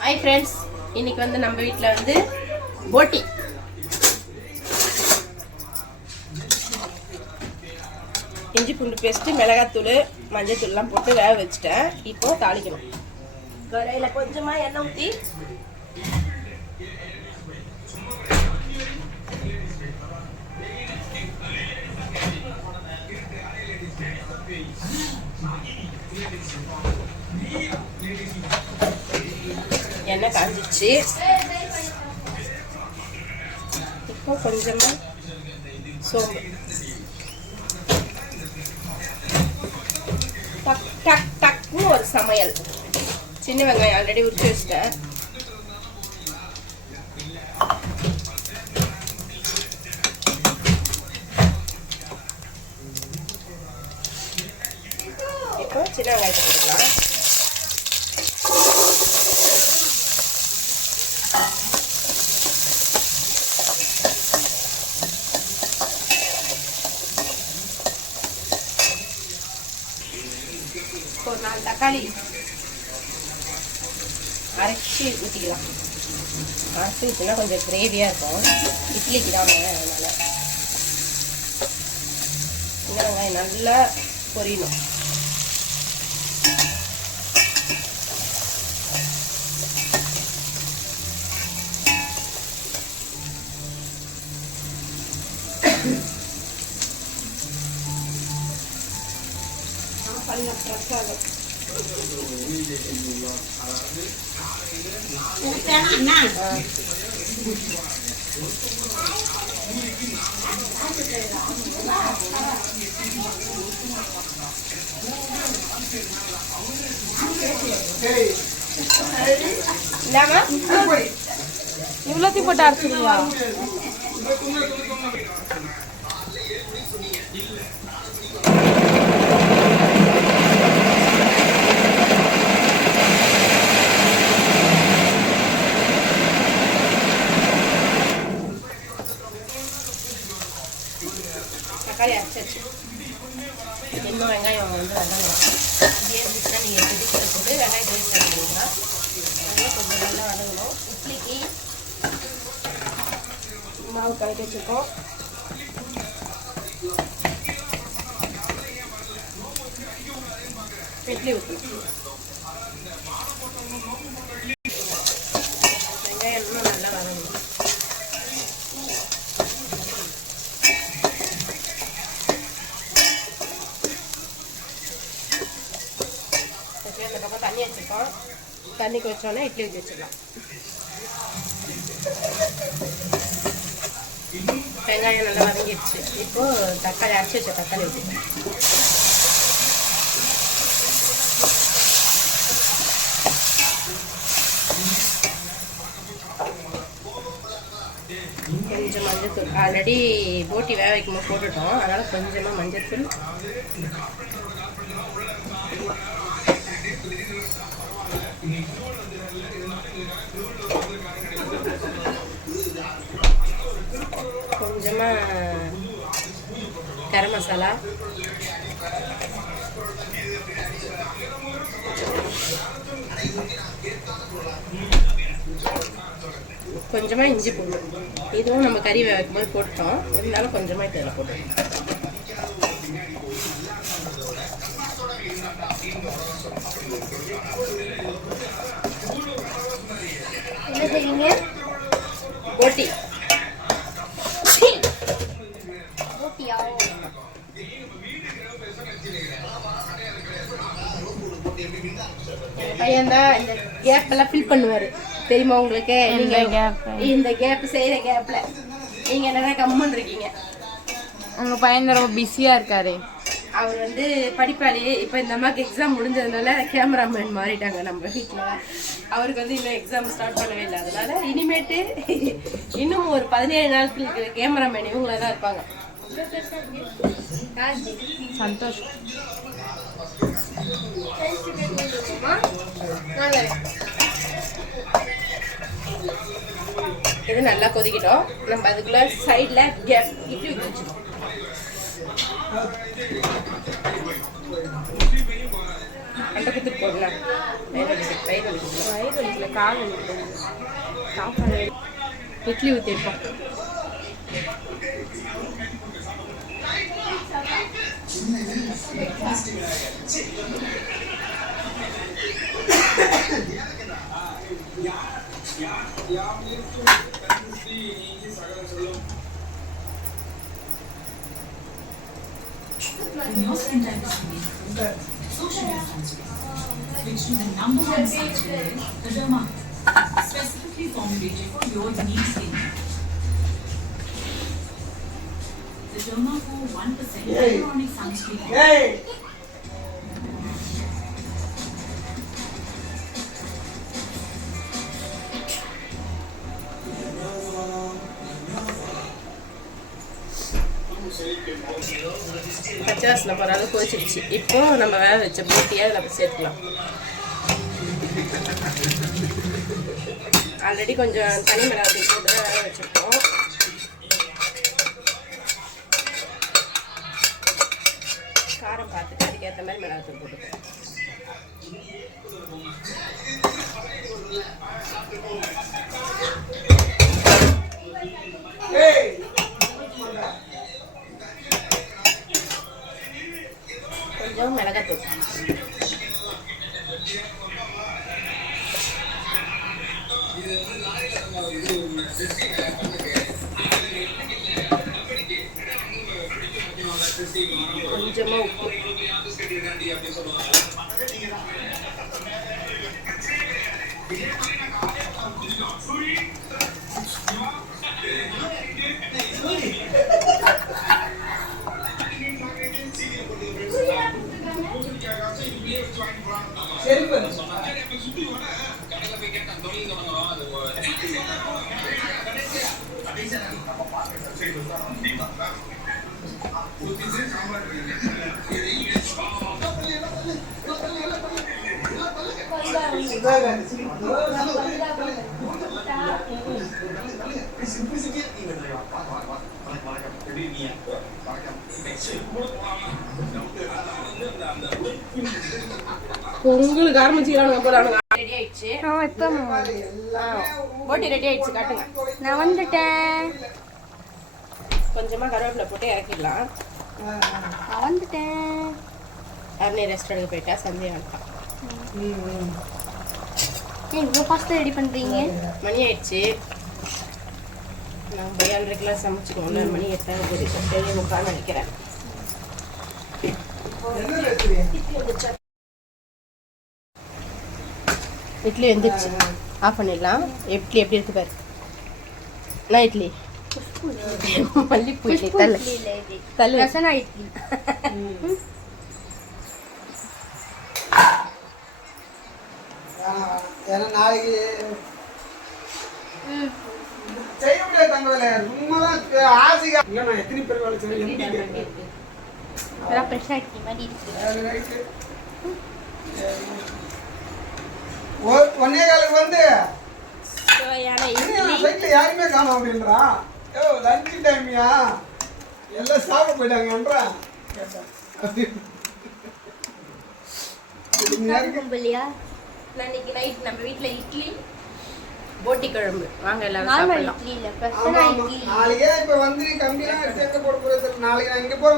Hi friends, இன்னைக்கு வந்து நம்ம வீட்டில் வந்து போட்டி இஞ்சி பூண்டு பேஸ்ட்டு, மிளகாத்தூள், மஞ்சத்தூள்லாம் போட்டு வேக வச்சுட்டேன். இப்போ தாளிக்கணும். கடையில் கொஞ்சமாக எண்ணெய் ஊற்றி எண்ணெய் காஞ்சிச்சு. இப்போ கொஞ்சமாக சோம்பு, டக் டக் டக்னு ஒரு சமையல். சின்ன வெங்காயம் ஆல்ரெடி உரிச்சு வச்சுட்டேன். இப்போ சின்ன வெங்காயத்தை போட்டுக்கலாம். ஒரு 4 தக்காளி அரைச்சி ஊற்றிக்கலாம். அரைச்சி ஊற்றினா கொஞ்சம் கிரேவியாக இருக்கும். இட்லிக்கு தான் அதனால் இந்த வெங்காயம் நல்லா பொரியணும். இவ்வளோத்தையும் போட்டு அரைச்சிருங்களா? தக்காளி அரைச்சாச்சு. இன்னும் வெங்காயம் வந்து வதங்கலாம். அப்படியே இருந்துச்சுன்னா நீங்கள் செடிக்கிற போட்டு வெங்காயம் வேஸ்ட் பண்ணிடுவீங்க. அதெல்லாம் கொஞ்சம் நல்லா வதங்கணும். இட்லிக்கு மாவு கலக்கி வச்சுருக்கோம். இட்லி ஊற்றணும். வெங்காயம் இன்னும் நல்லா வதங்கணும். அதுக்கப்புறம் தண்ணி வச்சுருக்கோம். தண்ணி கொதிச்சோன்னே இட்லி ஊற்றி வச்சிடலாம். வெங்காயம் நல்லா வதங்கிடுச்சு. இப்போது தக்காளி அரைச்சி வச்ச தக்காளி ஊற்றிக்கலாம். கொஞ்சம் மஞ்சத்தூள், ஆல்ரெடி போட்டி வேக வைக்கும்போது போட்டுட்டோம். அதனால் கொஞ்சமாக மஞ்சத்தூள், கொஞ்சமாக கரம் மசாலா, கொஞ்சமாக இஞ்சி பூண்டு. இதுவும் நம்ம கறி வைக்கும் போது போட்டோம். இருந்தாலும் கொஞ்சமாக இதில் போட்டோம். என்ன செய்வீங்க? போட்டி பையன் தான் இந்த கேப் எல்லாம் ஃபில் பண்ணுவாரு. தெரியுமா உங்களுக்கு? நீங்க இந்த கேப் செய்யற கேப்ல நீங்க என்ன கம்மன் இருக்கீங்க. உங்க பையன் ரொம்ப பிஸியா இருக்காரு. அவர் வந்து படிப்பாளி. இப்போ இந்த அம்மாவுக்கு எக்ஸாம் முடிஞ்சதுனால கேமராமேன் மாறிட்டாங்க நம்ம வீட்டில். அவருக்கு வந்து இன்னும் எக்ஸாம் ஸ்டார்ட் பண்ணவே இல்லை. அதனால இனிமேட்டு இன்னும் ஒரு 17 நாட்களுக்கு கேமராமேன் இவங்கள தான் இருப்பாங்க. சந்தோஷ். இது நல்லா கொதிக்கிட்டோம். நம்ம அதுக்குள்ள சைட்ல கேப் இட்லி வச்சுக்கோம். அந்த குத்துட்டு போடலாம். வயிறு வலிக்கல, கால் வலிக்கல. சாப்பாடு idli ஊற்றிருப்போம். Which is the number one sunscreen, the Derma, specifically formulated for your unique skin. The Derma 1% hyaluronic sunscreen. பச்சை வாசனை போகிற அளவு கொதிச்சிடுச்சு. இப்போ நம்ம வேக வச்ச போட்டியை நம்ம சேர்த்துக்கலாம். ஆல்ரெடி கொஞ்சம் தனி மிளகாய் போட்டு தான் வேக வச்சுருக்கோம். காரம் பார்த்துட்டு அதுக்கேற்ற மாதிரி மிளகாத்தூள் போட்டுக்கோம். கொஞ்சம் மிளகாத்தூள். கொஞ்சமா உப்பு. உங்களுக்கு ஆரம்பிச்சுக்கிறானுங்க போறானுங்க. ரெடி ஆயிடுச்சு. போட்டி ரெடி ஆயிடுச்சு. காட்டுங்க. நான் வந்துட்டேன். கொஞ்சமா கருவேப்பிலை போட்டு இறக்கிடலாம். நான் வந்துட்டேன். அருணி ரெஸ்டாரண்ட் போயிட்டா சந்தியா வந்துட்டான். இவ்வளோ ஃபாஸ்ட்டாக ரெடி பண்ணுறீங்க? மணி ஆயிடுச்சு. நான் போய் 6:30 சமைச்சுக்கோம். 1 மணி 8 போகுது. 7:45 நினைக்கிறேன். இட்லி வந்துடுச்சு. ஆஃப் பண்ணிடலாம். இட்லி எப்படி இருக்கு பாரு. நான் இட்லி மல்லிப்பூ இட்லி. தள்ளு தள்ளு. ரசனா இட்லி. ஏன்னா நாளைக்கு செய்ய முடியாது. தங்கவேலை ரொம்பதான் ஆசையா இல்லை. நான் எத்தனை பேர் வேலை செய்யணும். ஃப்ரெஷ்ஷாக இட்லி மாதிரி இருக்கு. ஒன்னே காலுக்கு வந்து இட்லி சைட்ல யாருமே காணும் அப்படின்றா. லஞ்சு டைமியா எல்லாம் சாப்பிட போயிட்டாங்கன்றா. இன்னைக்கு நைட் நம்ம வீட்டில் இட்லி போட்டி குழம்பு. வாங்க எல்லாரும் நார்மல் சாப்பிடலாம். இட்லி இல்லை, ஃப்ரெஷ்ஷான இட்லி. நாளைக்கே இப்ப வந்து கம்பிலாம் எடுத்து எங்க போட போறது. நாளைக்கு நான் இங்க போறேன்.